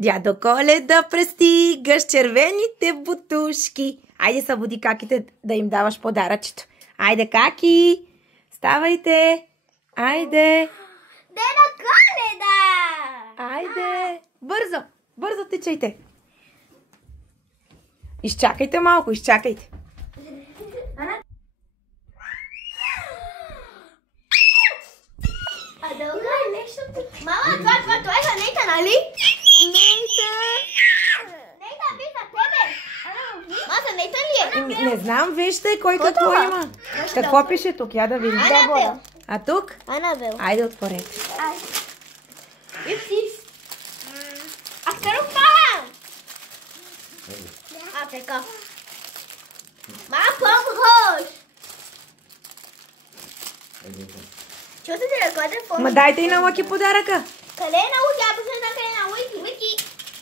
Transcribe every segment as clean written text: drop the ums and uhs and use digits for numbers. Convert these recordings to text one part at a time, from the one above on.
Дядо Коледа пристига с червените бутушки. Айде събуди каките да им даваш подаръчето. Айде, каки! Ставайте! Айде! Дядо Коледа! Айде! Бързо! Бързо тичайте! Изчакайте малко, изчакайте. А дълга е нещо. Мама, това е за Нейта, нали? Нейта! Нейта, би за тебе! Ма, за Нейта ли е? Не знам, вижте кой какво има. Какво пише тук? Я да видим. Анабел. А тук? Анабел. Айде, отворете. Ипсис. Аз карупам! А, така. Ма, помогаш! Чувате ли да къде помогаш? Ма дайте и на Лъки подаръка. Къде е на Луки? Аз не знам къде е на Луки.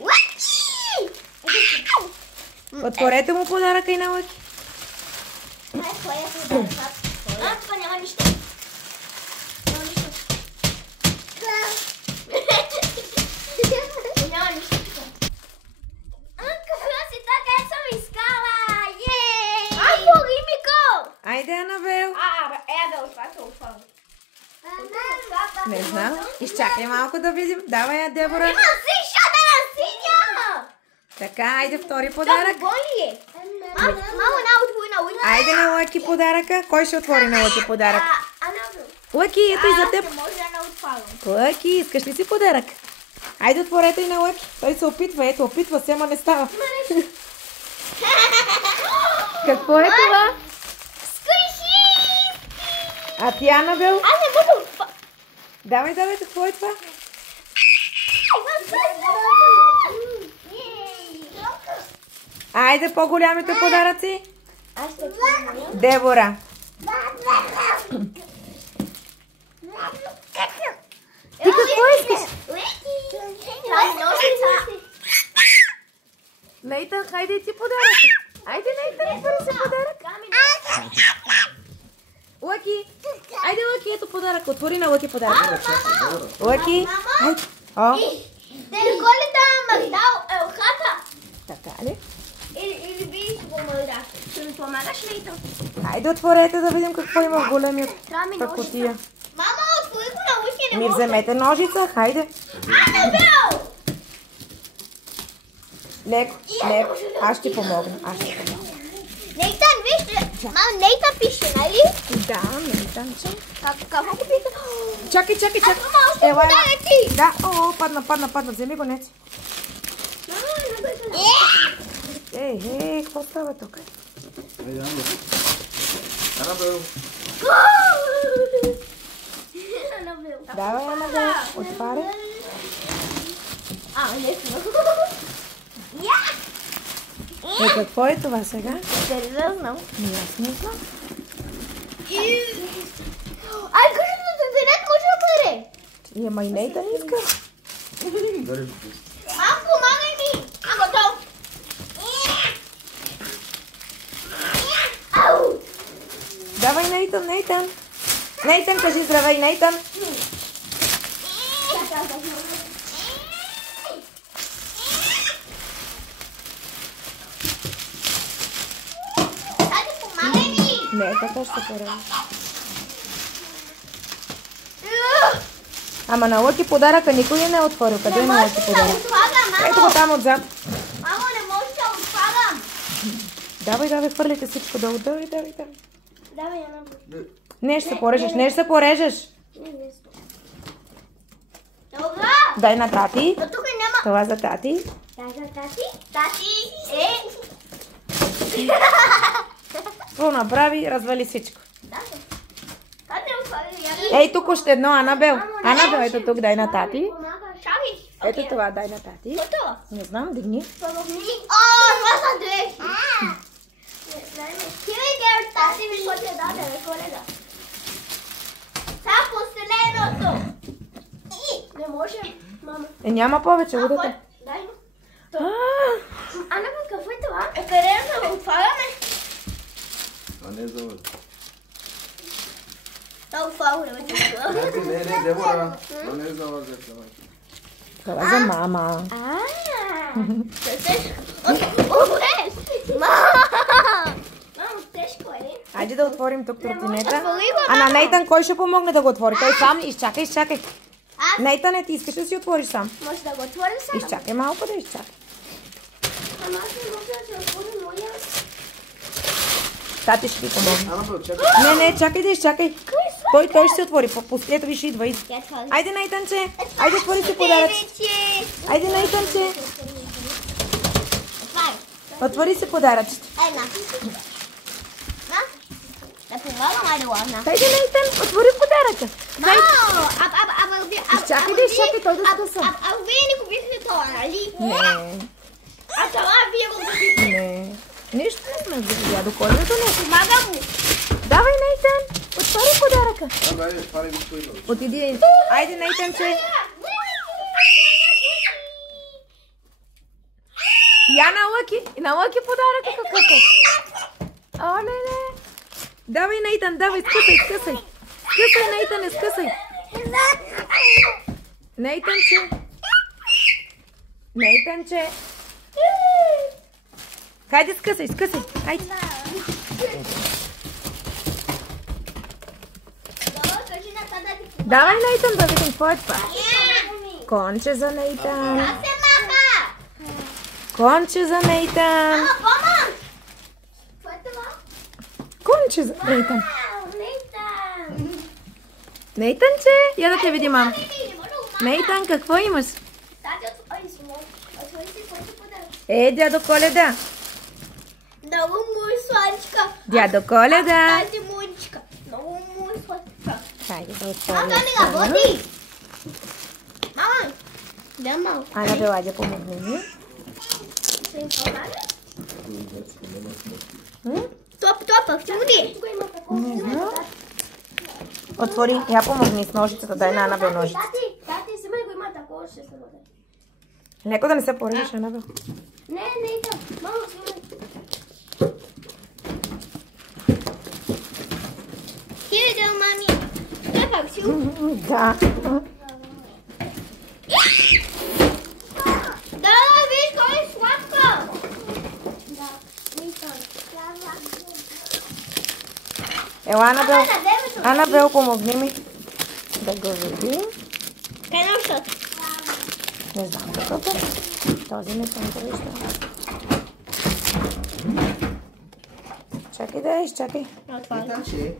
Луки! Отворете му подаръка и на Лъки. Това е подарък. А, това няма нищо. Няма нищо. Няма нищо. Какво си така съм искала? Ако Римико! Айде, Анабел. Ебел, това се отвърна. Не знам. Изчакай малко да видим. Давай я, Дебора. Има сишата на синя! Така, айде втори подарък. Какво ли е? Мамо, на отвори на Луки. Айде на Лъки подаръка. Кой ще отвори на Лъки подарък? Анабел. Лъки, ето и за теб. Аз не може да не отварям. Лъки, искаш ли си подарък? Айде отворете и на Лъки. Той се опитва. Ето, опитва се, ама не става. Какво е това? Сквиши! А ти, Анабел? Аз не мога да... Давай, какво е това? Айде по-голямите подаръци. Аз ще помня. Дебора. Ти какво искаш? Това е ножица. Нейтан, хайде и ти подарък. Айде, Нейтан, отвори си подарък. Лъки. Айде, Лъки, ето подарък. Отвори на Лъки подарък. Лъки. Айде. О, Дядо Коледа ме дал елхата. така ли? Или би го мълда. Ще ми помагаш ли то? Айде, отворете да видим какво има в големия Трябва ми котия. ножица. Мама, отвори го на Луки, не Ми мога. вземете ножица, хайде. Анабел! Леко, леко. Аз ще помогна. Нейтан, виж, мама, Нейтан пише, нали? Да, Нейтанче. Какво го пише? Чакай. Аз мама, още Ела. подаръци. Да, о, падна. Вземи го, нец. Ей, какво става тук? Анабел. Анабел. Давай, Анабел, отваря. Лесно. Какво е това сега? Не знам. Аз не знам. Ай, къщата за денет може да бъде. Ама и Нейтан иска. Мам, помагай ми. Готов. Ау! Давай, Нейтан. Нейтан, кажи здравей, Нейтан. Тати, помагай ми. Не, така ще порежа. Ама на Лъки подаръка никой не е отворил. Къде е на Лъки да подарък? отварям, Ето го там отзад. Мамо, не може да отварям. Давай, хвърляйте всичко долу. Давай. Давай, Яна. Не, ще се порежеш. Добра. Дай на тати. Но тук няма. Това за тати. Дай за тати. Тати. Какво направи? Развали всичко. Как да отваря? Ей, тук още едно, Анабел. Анабел, ето тук, дай на тати. Шаги. Ето това, дай на тати. Готова. Не знам, дигни. Това са две. Тази ми ще даде, Коледа. Сега последното. Не можем, мама. Няма повече, водата. Дай му. А, Какво е това? Къде да го отваряме? Това не е за вас. Да отваряме. Не, Дебора. Това не е за вас. това за мама. Мамо, тежко е. Айде да отворим тук тротинета. Отвори го, А на мамо. Нейтан кой ще помогне да го отвори? Той сам ли? Изчакай. Аз? Нейтане, ти искаш да си отвориш сам? Може да го отворим сам? Изчакай малко да изчакай. Ама аз не мога да се отворим моя. Тати ще ти помогне. Анабел, чакай. Не, чакай да изчакай. Той ще се отвори. После това ще идва. Я това. Айде, Нейтанче. Айде, отвори си подаръчето. Айде, Нейтанче. Отвори си подаръчето. Една. Да помагам, айде ладна. Айде, Нейтан, отвори подаръка. Мамо, Изчакай да изчакай, той да скъса. А вие не купихте това, нали? Не, А това вие го купихте. не. Нищо не сме взели. До коледата не. Помагам му. Давай, Нейтан. Отвори подаръка. Айде, отваряй го твой нови. Отиди. Айде, Нейтанче. Я на Лъки подаръка какъв е. О, не. Давай, Нейтан, давай, скъсай. Скъсай, Нейтане, скъсай. Нейтанче. Хайде, скъсай. Хайде. Давай, Нейтан, да видим какво е това. Конче за Нейтан. Конче за Нейтан. Конче за Нейтан. Нейтанче, я да те види мама. Нейтан, какво имаш? Дядо Коледа. Много му е сладичка. Дядо Коледа. Тази муничка. Много му е сладичка. Хайде да А отворим. това не работи. Мама. Да, малко. Анабел, айде помогни ми. Това пък ти му ли? Не знам. Отвори, я помогни с ножицата, дай на Анабел ножица. Тати, взимай го, има такова, ще се роде. Леко да не се порежеш, Анабел. Не, там. Мамо, взимай. Хиляда, мами. Това пак си. Да. Да, виж, кой е сладка. Да, Ела, Анабел. Анабел, помогни ми. Да го видим. Къде нощът? Не знам какъв е. Този не съм виждала. Чакай да изчакай. Нейтанче.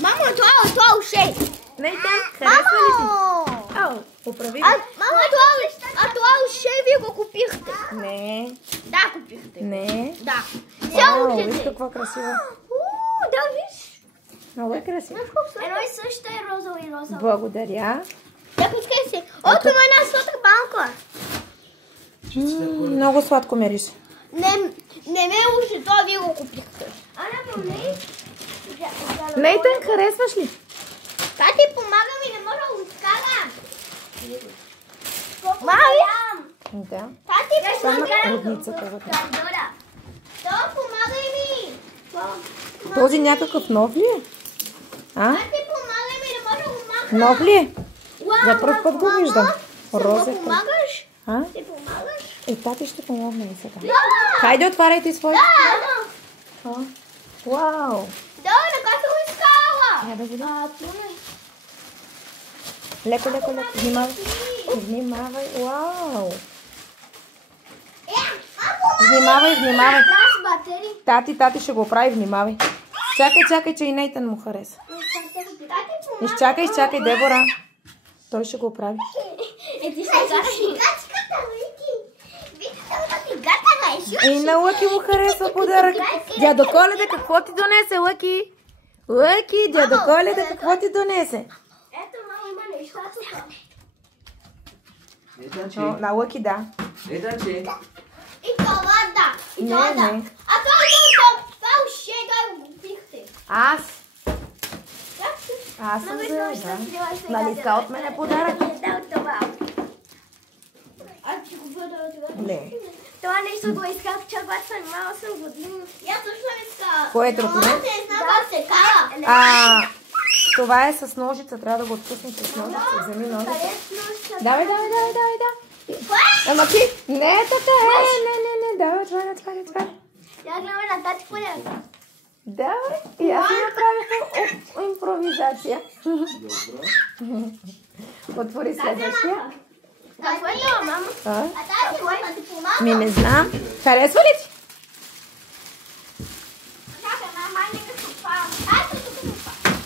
Мамо, това е уше. Нейтан, харесва ли ти? Мамо! Ау, поправи. Мамо, това уше вие го купихте. Не, Да, купихте. не. Да. Вау, Цяло виж какво красиво. Да, виж. Много е красиво. Едно и също е розово и розово. Благодаря. Я пускай си. О, това има една сладка банка. Много сладко мирише. Не ме уше, това вие го купихте. Ана, не. Нейтан, харесваш ли? Тати, помага ми, не мога да го скарам. Мами! Да. Тати, помагай. Родницата вътре. Това помагай ми. Този някакъв нов ли е? А? Тати, помагай ми, не мога да го махна. Нов ли е? За пръв път го виждам. Розов е. Помагаш? А? Ти помагаш? Тати ще помогне и сега. Да! Хайде, отваряйте своите. Да! Вау! Да, така се го изкала. Я да видим. Това е. Леко. Внимавай. Вау! Внимавай. Нас батери. Тати ще го прави, внимавай. Чакай, че и Нейтан му хареса. Тати, Изчакай, Дебора. Той ще го прави. ти ще кажеш. И на Лъки му харесва подарък. Дядо Коледа, какво ти донесе, Лъки? Дядо Коледа, какво ти донесе? Ето, мамо, има неща тук. Нейтанче. На Лъки, да. Нейтанче. И това да. Не. А това уше, да го купихте. Аз съм взела, да. Нали са от мене подарък? Да, от това. А ти го бъда от това? Не. Това нещо го исках, че когато съм имала 8 години. Я също не исках. Кое е тротинет? Не знам как се кара. Това е с ножица. Трябва да го откъснем с ножица. Вземи ножица. Давай. Ама ти, не е така. Не. Давай, отваря. Я гледам на тати полета. Давай. И аз си направих импровизация. Отвори следващия. Какво е това, мама? А тази моята ти помага? Ми не знам. Харесва ли ти? Чакай, мама, не ме попавам. Ай, тук ме попавам.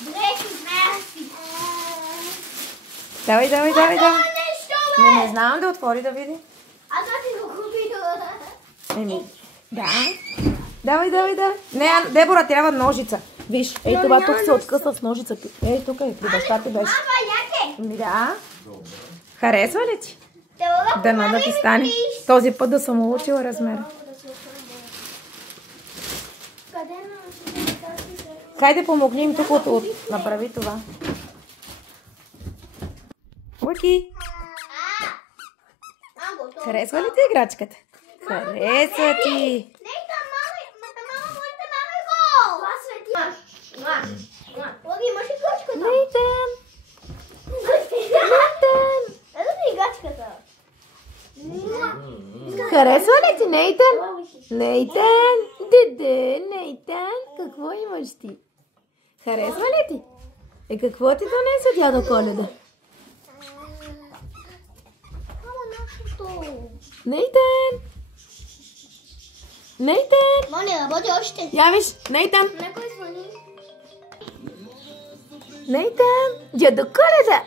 Дрехи, мерси. Давай. Това нещо, бе! Не знам да отвори да види. Аз ти го купи. Да. Давай. Не, Дебора, трябва ножица. Виж, ей това тук се откъсва с ножица. Ей, тук е, при баща ти беше. Мама, яке? Да. Харесва ли ти? Дано да ти стане. Този път да съм улучила размера. Къде на... Хайде помогни им тук направи това. Луки, харесва ли ти играчката? Харесва ти. Нейта, мама, моите мама го! Това свети. Логи, имаш ли кочката? Нейтан. Ето ти играчката. Харесва ли ти, Нейтан? Нейтан. Деде, Нейтан. Какво имаш ти? Харесва ли ти? Какво ти донесе дядо Коледа? Мамо, нашето. Нейтан. Моля, работи още. Я виж, Нейтан. Некой звъни. Нейтан. Дядо Коледа.